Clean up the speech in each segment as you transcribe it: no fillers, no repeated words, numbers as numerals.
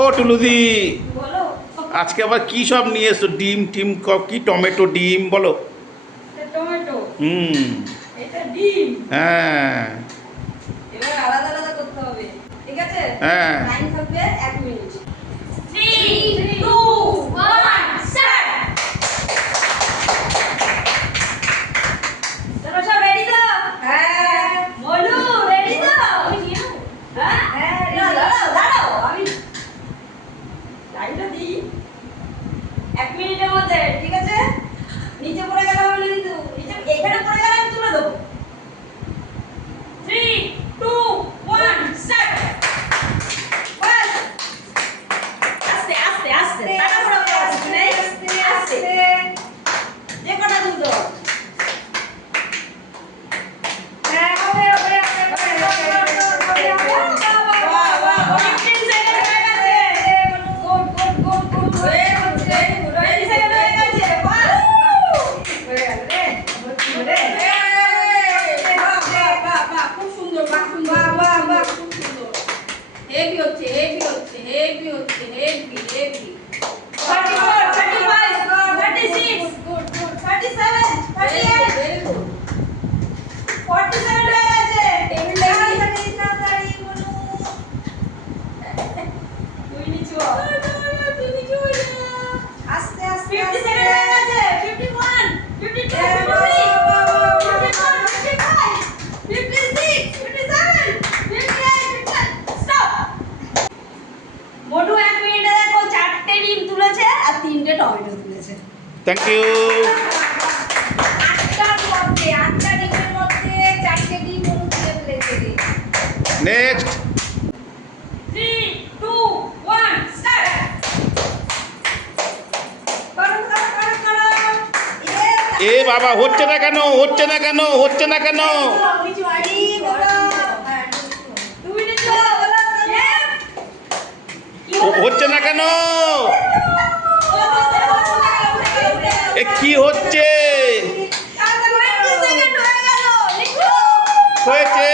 ও টুলুদি, বলো। আজকে আবার কি সব নিয়ে এসছো? ডিম টিম কি টমেটো ডিম বলো? এটা টমেটো, হুম। এটা ডিম। হ্যাঁ এবার আলাদা আলাদা করতে হবে, ঠিক আছে? হ্যাঁ। টাইম থাকবে 1 মিনিট। 3, 2, 1, start! চলো সব রেডি তো? হ্যাঁ। বলু রেডি তো? আমি নিয়ে নেবো। হ্যাঁ হ্যাঁ, দাঁড়াও দাঁড়াও, আমি টাইমটা দিই। 1 মিনিটের মধ্যে, ঠিক আছে? নিচে পড়ে গেলে আমি কিন্তু নিচে এখানে পড়ে গেলে আমি তুলে দেবো। 3, 2, 1, start! বাস। আস্তে আস্তে আস্তে তাড়াহুড়ো করে আসছে, নেই? আস্তে। যে কটা তুলতে হবে। হ্যাঁ, হবে, হবে, হবে, হবে, হবে, হবে। বাহ, বাহ, বাহ। 15 সেকেন্ড হয়ে গেছে। গুড, গুড, গুড, গুড, হয়ে গেছে। 20 সেকেন্ড হয়ে গেছে। বাস। হয়ে গেল রে। হচ্ছে রে। বাহ, বাহ, বাহ, বাহ, খুব সুন্দর, বাহ, সুন্দর, বাহ, বাহ, খুব সুন্দর। হেভি হচ্ছে, হেভি হচ্ছে, হেভি হচ্ছে, হেভি, হেভি। 34, 35, 36, 37, 38, 47 হয়ে গেছে। তাড়াতাড়ি বলুন। তুই নিচু হ। তুই নিচু হয়ে যা। আস্তে আস্তে 50 সেকেন্ড হয়ে গেছে। 51, 52, 53, 54, 55, 56, 57, 58, 59, স্টপ। মোটু 1 মিনিটে দেখো 4টে ডিম তুলেছে আর 3টে টমেটো তুলেছে। Thank you. 8টা ডিমের মধ্যে 4টে ডিম মোটু তুলে ফেলেছে। নেক্সট। 3, 2, 1, start! করো করো করো করো। এ বাবা, হচ্ছে না কেন, হচ্ছে না কেন, হচ্ছে না কেন? নিচু আড়ি বাবা। তুমি নিচু হও, বলো হচ্ছে না কেন? এ কি হচ্ছে? হয়েছে।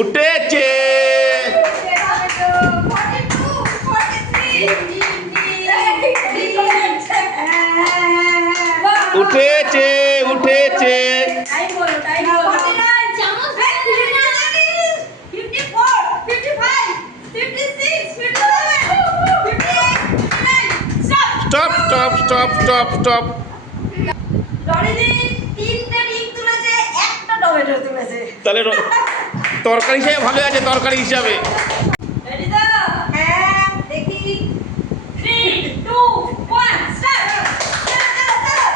উঠেছে, উঠেছে, উঠেছে। টাইম বলো, টাইম বলো। 49, চামচ 54, 55, 56, 57, 58, 59, stop. Stop stop stop stop stop. ডরিদি 3টে ডিম তুলেছে, 1টা টমেটো তুলেছে। তাহলে তরকারি হিসাবে ভালো আছে, তরকারি হিসাবে। রেডি তো? হ্যাঁ, দেখি। 3, 2, 1, start! চলো, চলো, চলো।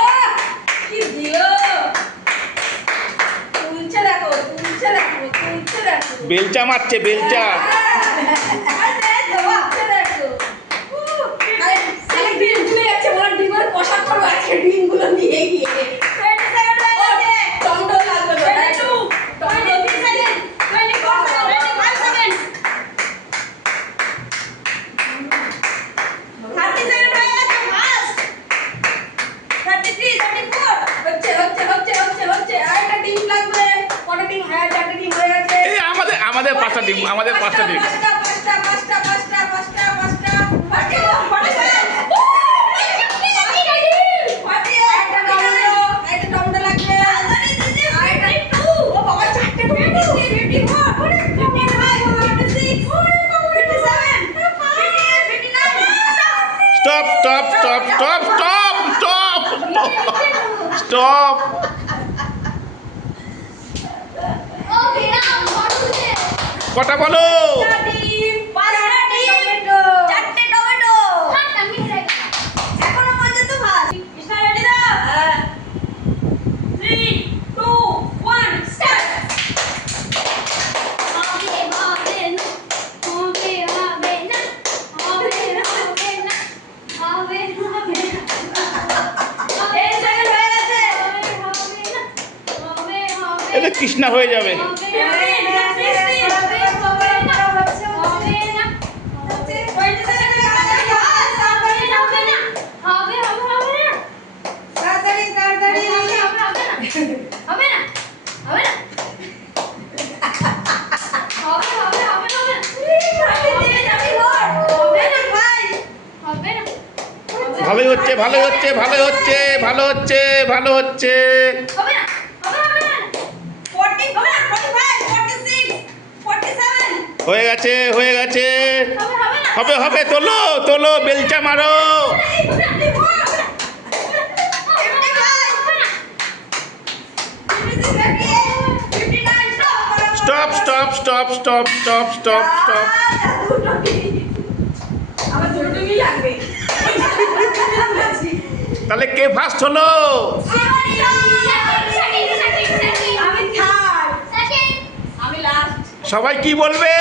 ও, কি দিলো? তুলছে দেখো, তুলছে দেখো, তুলছে দেখো। বেলচা মারছে, বেলচা। আরে দেবা, তুলছে দেখো। আরে, আরে ডিমগুলো যাচ্ছে, বলো ডিমের কষা করবো আজকে ডিমগুলো নিয়ে গিয়ে। 20 সেকেন্ড হয়ে গেছে। টমেটো লাগবে তো, তাই তো? 22, 23 seconds, 24 seconds, 25 seconds. 30 সেকেন্ড হয়ে গেছে, ফাস্ট। 33, 34, হচ্ছে, হচ্ছে, হচ্ছে, হচ্ছে, হচ্ছে। আরেকটা ডিম লাগবে। কটা ডিম? হ্যাঁ, 4টে ডিম হয়ে গেছে। এই আমাদের আমাদের 5টা ডিম, আমাদের 5টা ডিম। Stop stop stop stop stop stop stop. Okay, now, what is it? কটা বলো? চারটে টমেটো। Cut, আমি হেরে গেলাম। এখনো পর্যন্ত ভাত। কৃষ্ণা রেডি না? 3, 2, 1, start! হবে, হবে না, হবে, হবে না, হবে, হবে না, হবে, হবে না। 10 সেকেন্ড হয়ে গেছে। হবে, হবে না, হবে, হবে এটা কৃষ্ণা হয়ে যাবে। হবে, হবে না, হবে, হবে না, ভালোই হচ্ছে ভালোই হচ্ছে ভালোই হচ্ছে ভালো হচ্ছে ভালো হচ্ছে। হবে না, হবে না। 44, 45, 46, 47, হয়ে গেছে হয়ে গেছে। হবে না। হবে হবে, তোলো তোলো, বেলচা মারো। হবে না। 59, stop stop stop stop stop stop stop. আমার দুটো টিভি লাগবে। তাহলে কে ফার্স্ট হলো? আমি থার্ড, আমি লাস্ট। সবাই কি বলবে?